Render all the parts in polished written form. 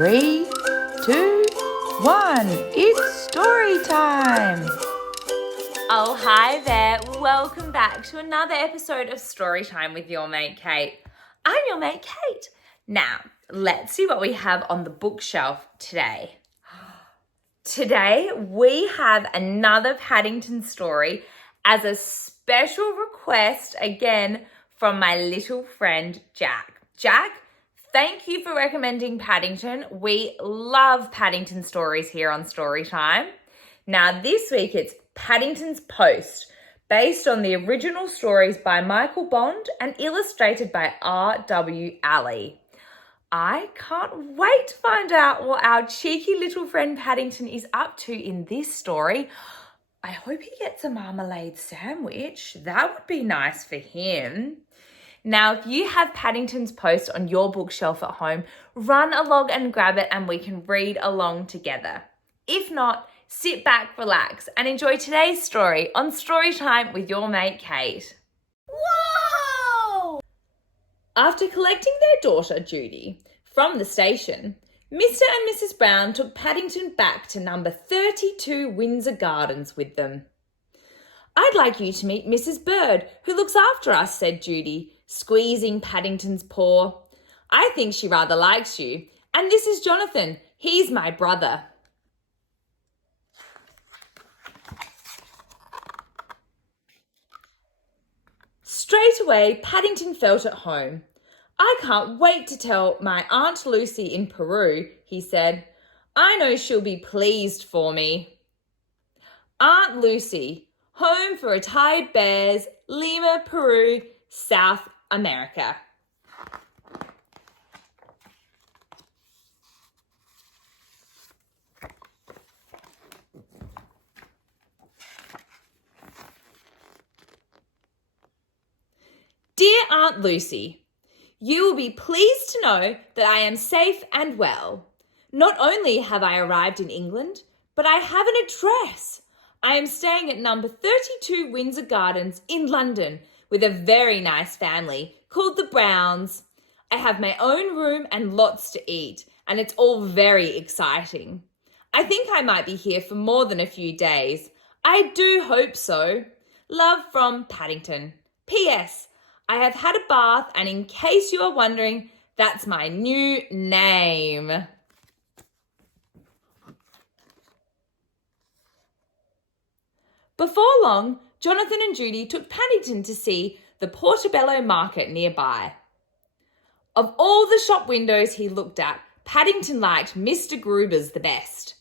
3, 2, 1. It's story time. Oh, hi there. Welcome back to another episode of Storytime with your mate, Kate. I'm your mate, Kate. Now, let's see what we have on the bookshelf today. Today, we have another Paddington story as a special request, again, from my little friend, Jack. Jack, thank you for recommending Paddington. We love Paddington stories here on Storytime. Now, this week it's Paddington's Post, based on the original stories by Michael Bond and illustrated by R.W. Alley. I can't wait to find out what our cheeky little friend Paddington is up to in this story. I hope he gets a marmalade sandwich. That would be nice for him. Now, if you have Paddington's Post on your bookshelf at home, run along and grab it and we can read along together. If not, sit back, relax, and enjoy today's story on Storytime with your mate, Kate. Whoa! After collecting their daughter, Judy, from the station, Mr. and Mrs. Brown took Paddington back to number 32 Windsor Gardens with them. "I'd like you to meet Mrs. Bird, who looks after us," said Judy, squeezing Paddington's paw. "I think she rather likes you. And this is Jonathan. He's my brother." Straight away, Paddington felt at home. "I can't wait to tell my Aunt Lucy in Peru," he said. "I know she'll be pleased for me." Aunt Lucy, home for retired bears, Lima, Peru, South America. Dear Aunt Lucy, you will be pleased to know that I am safe and well. Not only have I arrived in England, but I have an address. I am staying at number 32 Windsor Gardens in London with a very nice family called the Browns. I have my own room and lots to eat, and it's all very exciting. I think I might be here for more than a few days. I do hope so. Love from Paddington. P.S. I have had a bath, and in case you are wondering, that's my new name. Before long, Jonathan and Judy took Paddington to see the Portobello Market nearby. Of all the shop windows he looked at, Paddington liked Mr. Gruber's the best.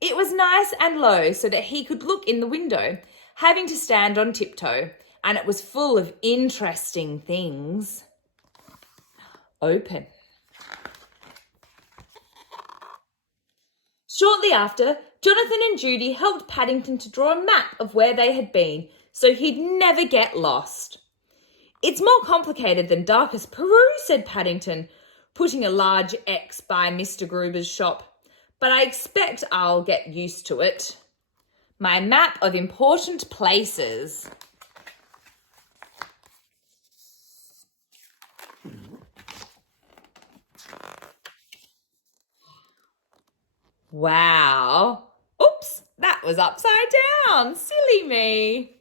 It was nice and low so that he could look in the window, having to stand on tiptoe, and it was full of interesting things. Open. Shortly after, Jonathan and Judy helped Paddington to draw a map of where they had been so he'd never get lost. "It's more complicated than darkest Peru," said Paddington, putting a large X by Mr. Gruber's shop, "but I expect I'll get used to it. My map of important places." Wow. Oops, that was upside down. Silly me.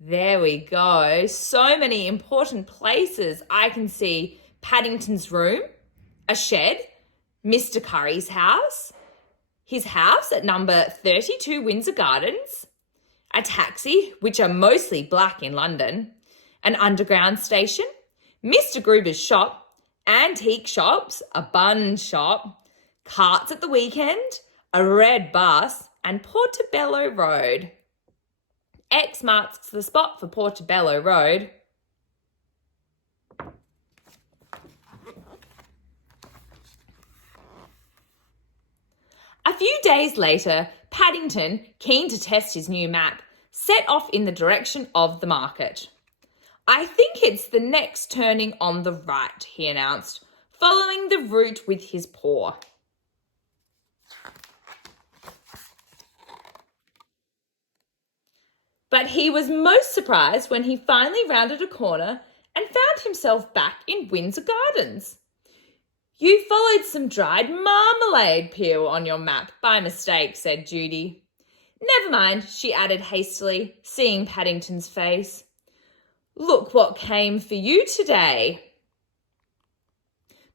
There we go. So many important places. I can see Paddington's room, a shed, Mr. Curry's house, his house at number 32 Windsor Gardens, a taxi, which are mostly black in London, an underground station, Mr. Gruber's shop, antique shops, a bun shop, carts at the weekend, a red bus, and Portobello Road. X marks the spot for Portobello Road. A few days later, Paddington, keen to test his new map, set off in the direction of the market. "I think it's the next turning on the right," he announced, following the route with his paw. But he was most surprised when he finally rounded a corner and found himself back in Windsor Gardens. You followed some dried marmalade peel on your map by mistake, said Judy. Never mind, she added hastily, seeing Paddington's face. Look what came for you today.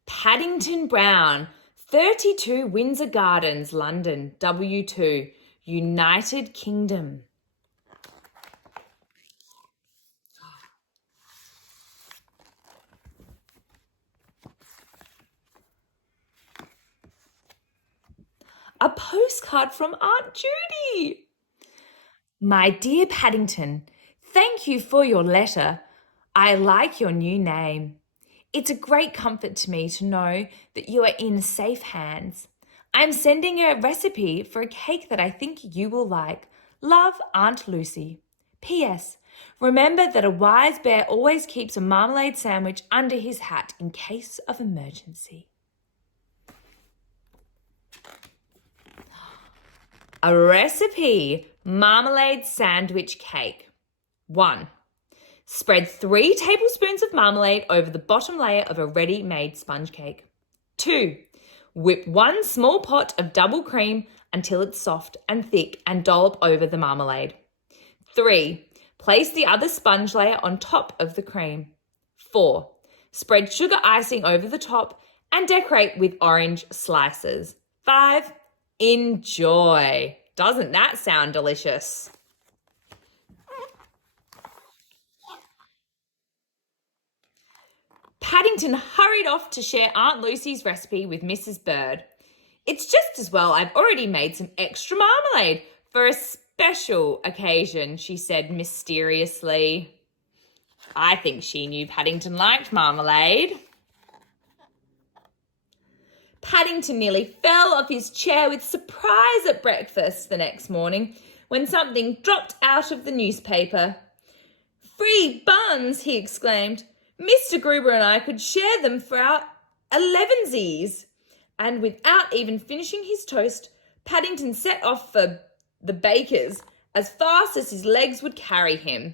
Paddington Brown, 32 Windsor Gardens, London, W2, United Kingdom. A postcard from Aunt Judy. My dear Paddington, thank you for your letter. I like your new name. It's a great comfort to me to know that you are in safe hands. I'm sending you a recipe for a cake that I think you will like. Love, Aunt Lucy. P.S. Remember that a wise bear always keeps a marmalade sandwich under his hat in case of emergency. A recipe: marmalade sandwich cake. 1. Spread 3 tablespoons of marmalade over the bottom layer of a ready-made sponge cake. 2. Whip 1 small pot of double cream until it's soft and thick and dollop over the marmalade. 3. Place the other sponge layer on top of the cream. 4. Spread sugar icing over the top and decorate with orange slices. 5. Enjoy. Doesn't that sound delicious? Paddington hurried off to share Aunt Lucy's recipe with Mrs. Bird. It's just as well I've already made some extra marmalade for a special occasion, she said mysteriously. I think she knew Paddington liked marmalade. Paddington nearly fell off his chair with surprise at breakfast the next morning when something dropped out of the newspaper. Free buns, he exclaimed. Mr. Gruber and I could share them for our 11sies. And without even finishing his toast, Paddington set off for the baker's as fast as his legs would carry him.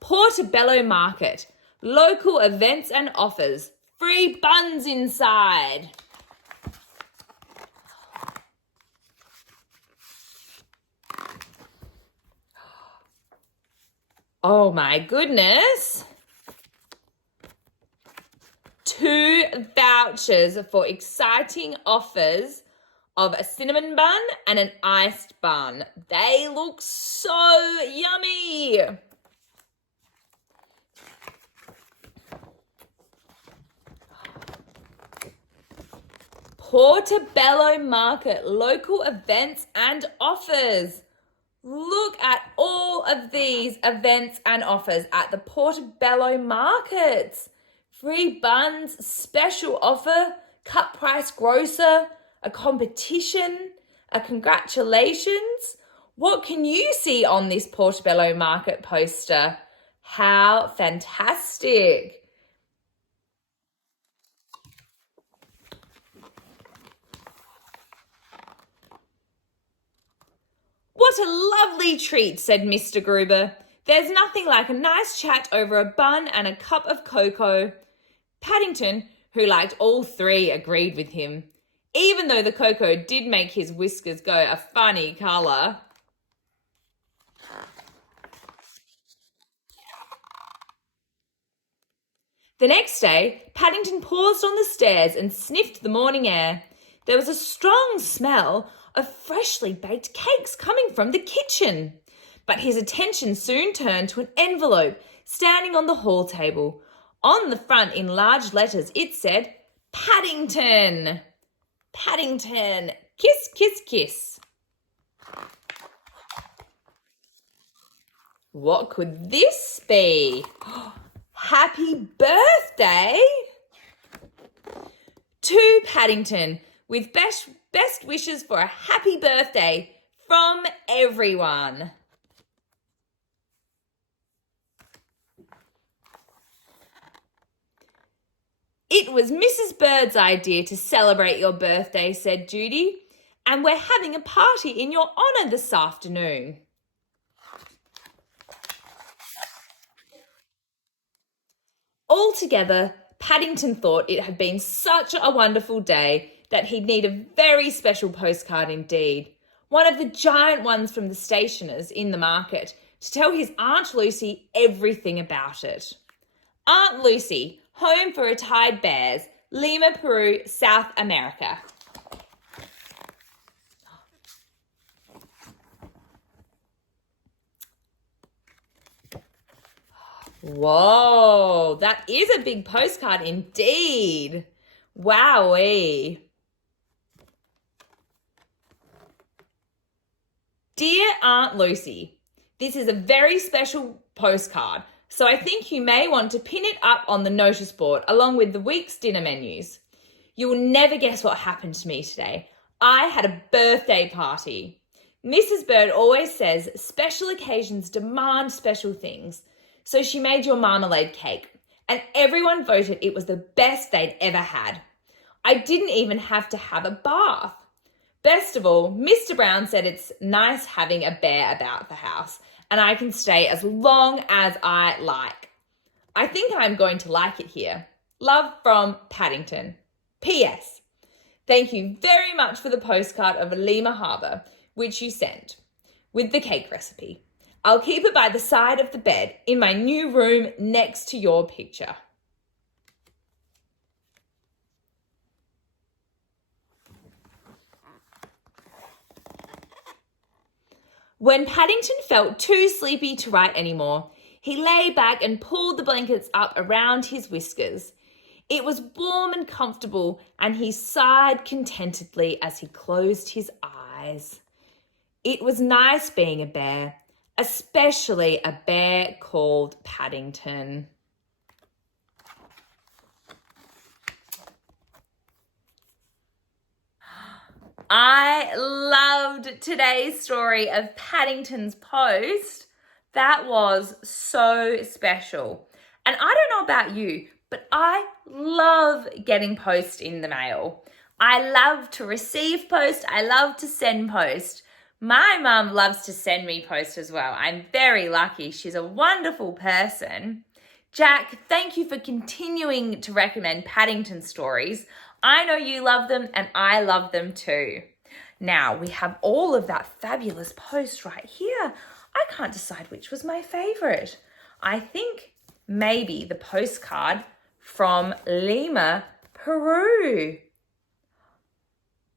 Portobello Market, local events and offers, free buns inside. Oh my goodness. 2 vouchers for exciting offers of a cinnamon bun and an iced bun. They look so yummy. Portobello Market, local events and offers. Look at all of these events and offers at the Portobello Markets. Free buns, special offer, cut price grocer, a competition, a congratulations. What can you see on this Portobello Market poster? How fantastic. What a lovely treat, said Mr. Gruber. There's nothing like a nice chat over a bun and a cup of cocoa. Paddington, who liked all 3, agreed with him, even though the cocoa did make his whiskers go a funny colour. The next day, Paddington paused on the stairs and sniffed the morning air. There was a strong smell of freshly baked cakes coming from the kitchen. But his attention soon turned to an envelope standing on the hall table. On the front, in large letters, it said, Paddington. Paddington. Kiss, kiss, kiss. What could this be? Happy birthday to Paddington, with best wishes for a happy birthday from everyone. It was Mrs. Bird's idea to celebrate your birthday, said Judy, and we're having a party in your honour this afternoon. Altogether, Paddington thought it had been such a wonderful day that he'd need a very special postcard indeed, one of the giant ones from the stationers in the market, to tell his Aunt Lucy everything about it. Aunt Lucy, home for retired bears, Lima, Peru, South America. Whoa, that is a big postcard indeed. Wowee. Dear Aunt Lucy, this is a very special postcard, so I think you may want to pin it up on the notice board along with the week's dinner menus. You will never guess what happened to me today. I had a birthday party. Mrs. Bird always says special occasions demand special things. So she made your marmalade cake, and everyone voted it was the best they'd ever had. I didn't even have to have a bath. Best of all, Mr. Brown said it's nice having a bear about the house, and I can stay as long as I like. I think I'm going to like it here. Love from Paddington. P.S. Thank you very much for the postcard of Lima Harbour, which you sent, with the cake recipe. I'll keep it by the side of the bed in my new room next to your picture. When Paddington felt too sleepy to write anymore, he lay back and pulled the blankets up around his whiskers. It was warm and comfortable, and he sighed contentedly as he closed his eyes. It was nice being a bear, especially a bear called Paddington. I loved today's story of Paddington's post. That was so special. And I don't know about you, but I love getting post in the mail. I love to receive post. I love to send post. My mum loves to send me post as well. I'm very lucky. She's a wonderful person. Jack, thank you for continuing to recommend Paddington stories. I know you love them and I love them too. Now, we have all of that fabulous post right here. I can't decide which was my favourite. I think maybe the postcard from Lima, Peru.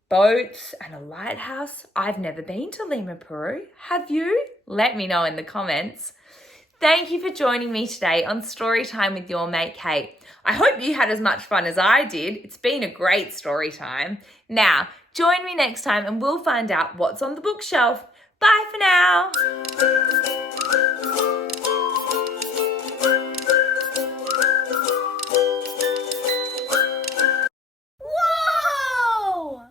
Boats and a lighthouse. I've never been to Lima, Peru. Have you? Let me know in the comments. Thank you for joining me today on Storytime with your mate Kate. I hope you had as much fun as I did. It's been a great story time. Now, join me next time and we'll find out what's on the bookshelf. Bye for now.